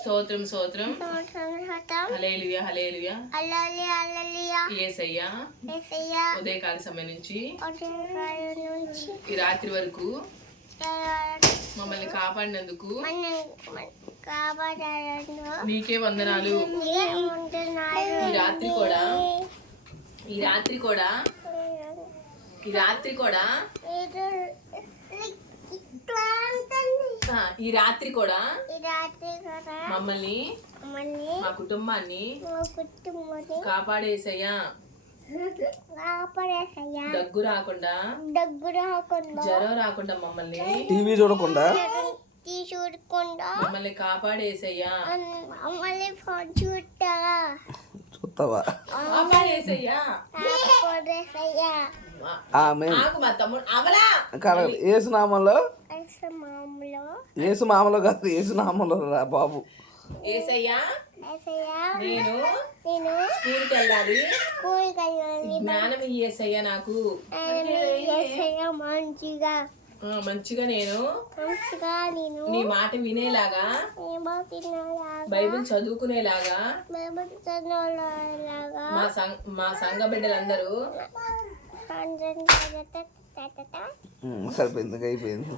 స్తోత్రం స్తోత్రం హల్లెలూయా హల్లెలూయా యేసయ్యా ఉదయకాల సమయం నుంచి ఈ రాత్రి వరకు మమ్మల్ని కాపాడినందుకు నీకే వందనాలు. ఈ రాత్రి కూడా ఈ రాత్రి కూడా ఈ రాత్రి కూడా ఈ రాత్రి కూడా మమ్మల్ని మా కుటుంబాన్ని కాపాడేసయ్యా. దగ్గు రాకుండా జ్వరం రాకుండా మమ్మల్ని టీవీ చూడకుండా మమ్మల్ని కాపాడేసయ్యా. చూస్తావా? కాపాడేసయ్యా. ఏసునామంలో ఏసునామంలో కాదు, ఏసునామంలో రా బాబు. ఏసయ్యా నేను స్కూల్కి వెళ్ళాలి, జ్ఞానం ఇయ్యేసయ్యా నాకు మంచిగా నేను నీ మాట వినేలాగా బైబిల్ చదువుకునేలాగా మా సంఘ బిడ్డలందరూ సరిపోయింది, అయిపోయింది.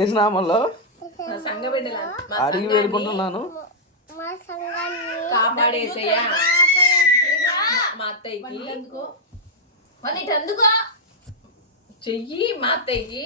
ఏసునామంలో సంఘ బిడ్డలు అడిగి వేడుకుంటున్నాను, కాపాడేసయ్యా. మా అత్తయ్యకి చెయ్యి, మా అత్తయ్యకి